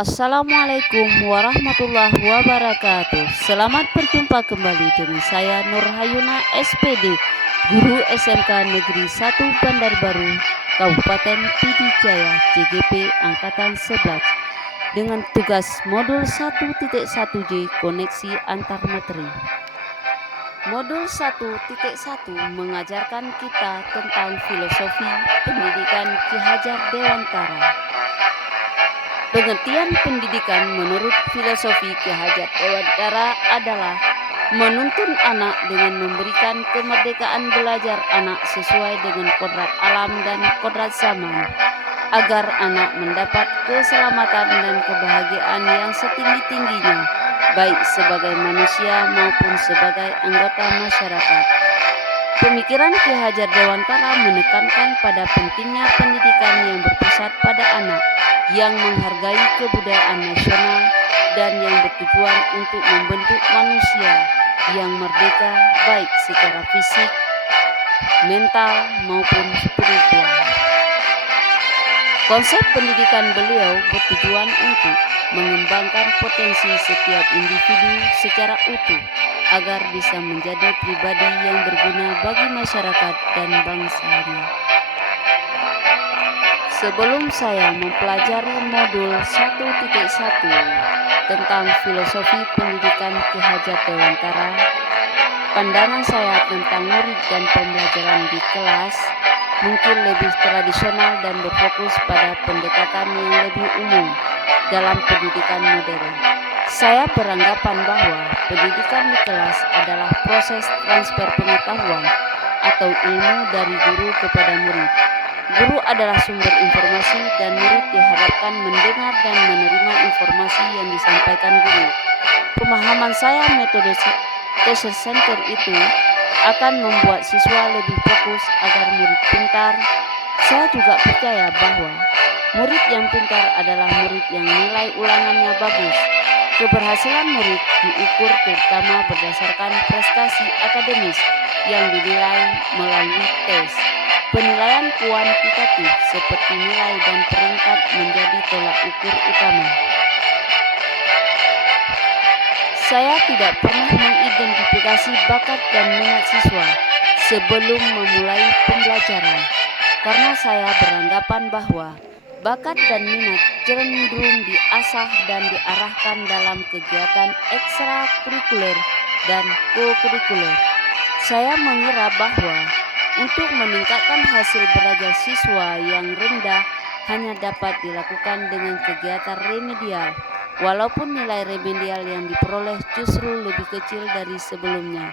Assalamualaikum warahmatullahi wabarakatuh. Selamat berjumpa kembali dengan saya Nurhayuna SPD, Guru SMK Negeri 1 Bandar Baru, Kabupaten Pidijaya, JGP Angkatan 11, dengan tugas modul 1.1J Koneksi Antar Materi. Modul 1.1 mengajarkan kita tentang filosofi pendidikan Ki Hajar Dewantara. Pengertian pendidikan menurut filosofi Ki Hajar Dewantara adalah menuntun anak dengan memberikan kemerdekaan belajar anak sesuai dengan kodrat alam dan kodrat zaman, agar anak mendapat keselamatan dan kebahagiaan yang setinggi-tingginya, baik sebagai manusia maupun sebagai anggota masyarakat. Pemikiran Ki Hajar Dewantara menekankan pada pentingnya pendidikan yang berpusat pada anak, yang menghargai kebudayaan nasional, dan yang bertujuan untuk membentuk manusia yang merdeka baik secara fisik, mental, maupun spiritual. Konsep pendidikan beliau bertujuan untuk mengembangkan potensi setiap individu secara utuh, agar bisa menjadi pribadi yang berguna bagi masyarakat dan bangsanya. Sebelum saya mempelajari modul 1.1 tentang filosofi pendidikan Ki Hajar Dewantara, pandangan saya tentang murid dan pembelajaran di kelas mungkin lebih tradisional dan berfokus pada pendekatan yang lebih umum dalam pendidikan modern. Saya beranggapan bahwa pendidikan di kelas adalah proses transfer pengetahuan atau ilmu dari guru kepada murid. Guru adalah sumber informasi dan murid diharapkan mendengar dan menerima informasi yang disampaikan guru. Pemahaman saya metode teacher center itu akan membuat siswa lebih fokus agar murid pintar. Saya juga percaya bahwa murid yang pintar adalah murid yang nilai ulangannya bagus. Keberhasilan murid diukur terutama berdasarkan prestasi akademis yang dinilai melalui tes. Penilaian kuantitatif seperti nilai dan peringkat menjadi tolak ukur utama. Saya tidak pernah mengidentifikasi bakat dan minat siswa sebelum memulai pembelajaran, karena saya beranggapan bahwa bakat dan minat cenderung diasah dan diarahkan dalam kegiatan ekstrakurikuler dan kokurikuler. Saya mengira bahwa untuk meningkatkan hasil belajar siswa yang rendah hanya dapat dilakukan dengan kegiatan remedial, walaupun nilai remedial yang diperoleh justru lebih kecil dari sebelumnya.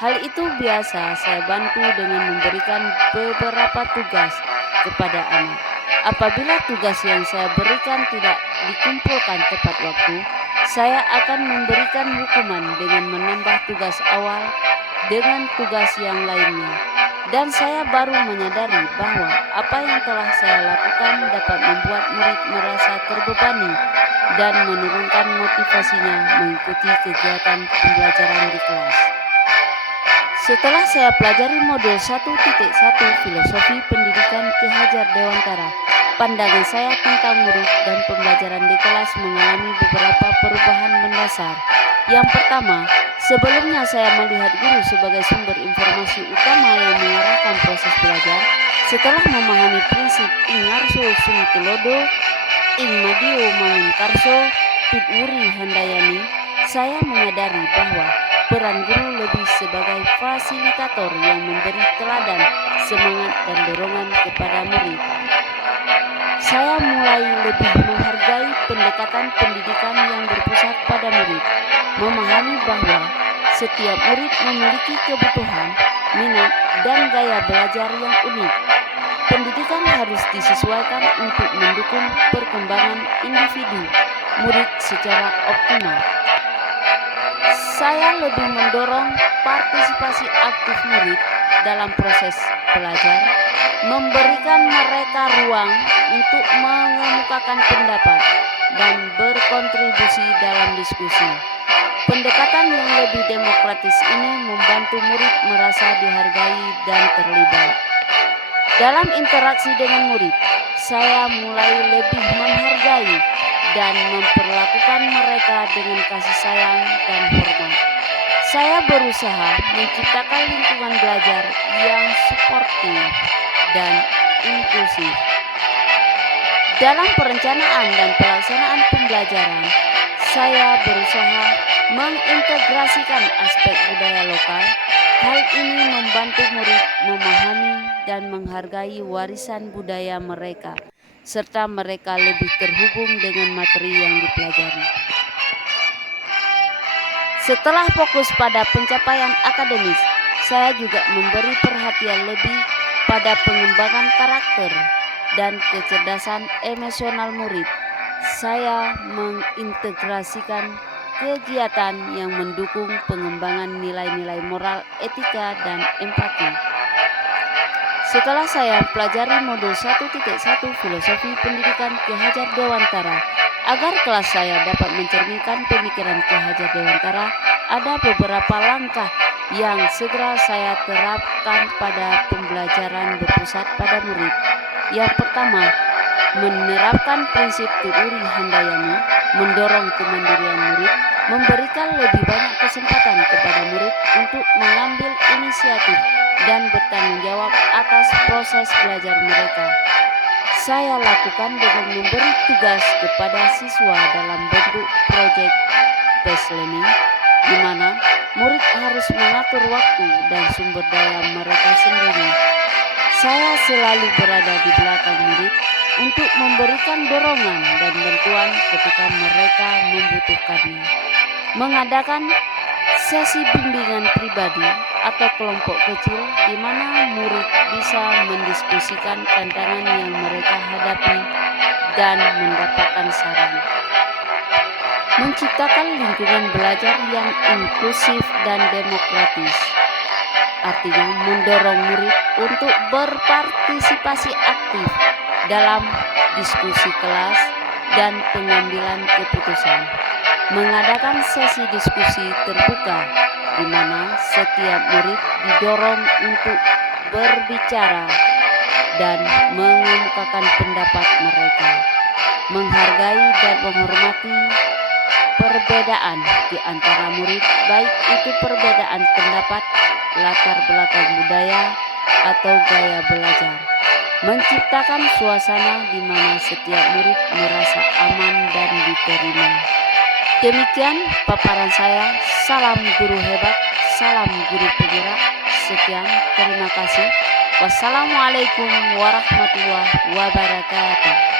Hal itu biasa saya bantu dengan memberikan beberapa tugas kepada anak. Apabila tugas yang saya berikan tidak dikumpulkan tepat waktu, saya akan memberikan hukuman dengan menambah tugas awal dengan tugas yang lainnya. Dan saya baru menyadari bahwa apa yang telah saya lakukan dapat membuat murid merasa terbebani dan menurunkan motivasinya mengikuti kegiatan pembelajaran di kelas. Setelah saya pelajari modul 1.1 filosofi pendidikan Ki Hajar Dewantara, pandangan saya tentang murid dan pembelajaran di kelas mengalami beberapa perubahan mendasar. Yang pertama, sebelumnya saya melihat guru sebagai sumber informasi utama yang mengarahkan proses belajar. Setelah memahami prinsip ing ngarso sung tulodo, ing madio mangun karso, tuturi handayani, saya menyadari bahwa peran guru lebih sebagai fasilitator yang memberi teladan, semangat, dan dorongan kepada murid. Saya mulai lebih menghargai pendekatan pendidikan yang berpusat pada murid, memahami bahwa setiap murid memiliki kebutuhan, minat, dan gaya belajar yang unik. Pendidikan harus disesuaikan untuk mendukung perkembangan individu murid secara optimal. Saya lebih mendorong partisipasi aktif murid dalam proses belajar, memberikan mereka ruang untuk mengemukakan pendapat dan berkontribusi dalam diskusi. Pendekatan yang lebih demokratis ini membantu murid merasa dihargai dan terlibat. Dalam interaksi dengan murid, saya mulai lebih menghargai dan memperlakukan mereka dengan kasih sayang dan hormat. Saya berusaha menciptakan lingkungan belajar yang suportif dan inklusif. Dalam perencanaan dan pelaksanaan pembelajaran, saya berusaha mengintegrasikan aspek budaya lokal. Hal ini membantu murid memahami dan menghargai warisan budaya mereka, serta mereka lebih terhubung dengan materi yang dipelajari. Setelah fokus pada pencapaian akademis, saya juga memberi perhatian lebih pada pengembangan karakter dan kecerdasan emosional murid. Saya mengintegrasikan kegiatan yang mendukung pengembangan nilai-nilai moral, etika, dan empati. Setelah saya pelajari modul 1.1 Filosofi Pendidikan Ki Hajar Dewantara, agar kelas saya dapat mencerminkan pemikiran Ki Hajar Dewantara, ada beberapa langkah yang segera saya terapkan pada pembelajaran berpusat pada murid. Yang pertama, menerapkan prinsip Tuuri Handayani, mendorong kemandirian murid, memberikan lebih banyak kesempatan kepada murid untuk mengambil inisiatif dan bertanggung jawab atas proses belajar mereka. Saya lakukan dengan memberi tugas kepada siswa dalam bentuk project based learning, di mana murid harus mengatur waktu dan sumber daya mereka sendiri. Saya selalu berada di belakang murid untuk memberikan dorongan dan bantuan ketika mereka membutuhkannya. Mengadakan sesi bimbingan pribadi atau kelompok kecil di mana murid bisa mendiskusikan tantangan yang mereka hadapi dan mendapatkan saran. Menciptakan lingkungan belajar yang inklusif dan demokratis, artinya mendorong murid untuk berpartisipasi aktif dalam diskusi kelas dan pengambilan keputusan. Mengadakan sesi diskusi terbuka di mana setiap murid didorong untuk berbicara dan mengemukakan pendapat mereka. Menghargai dan menghormati perbedaan di antara murid, baik itu perbedaan pendapat, latar belakang budaya, atau gaya belajar. Menciptakan suasana di mana setiap murid merasa aman dan diterima. Demikian paparan saya. Salam guru hebat, salam guru penggerak. Sekian, terima kasih. Wassalamualaikum warahmatullahi wabarakatuh.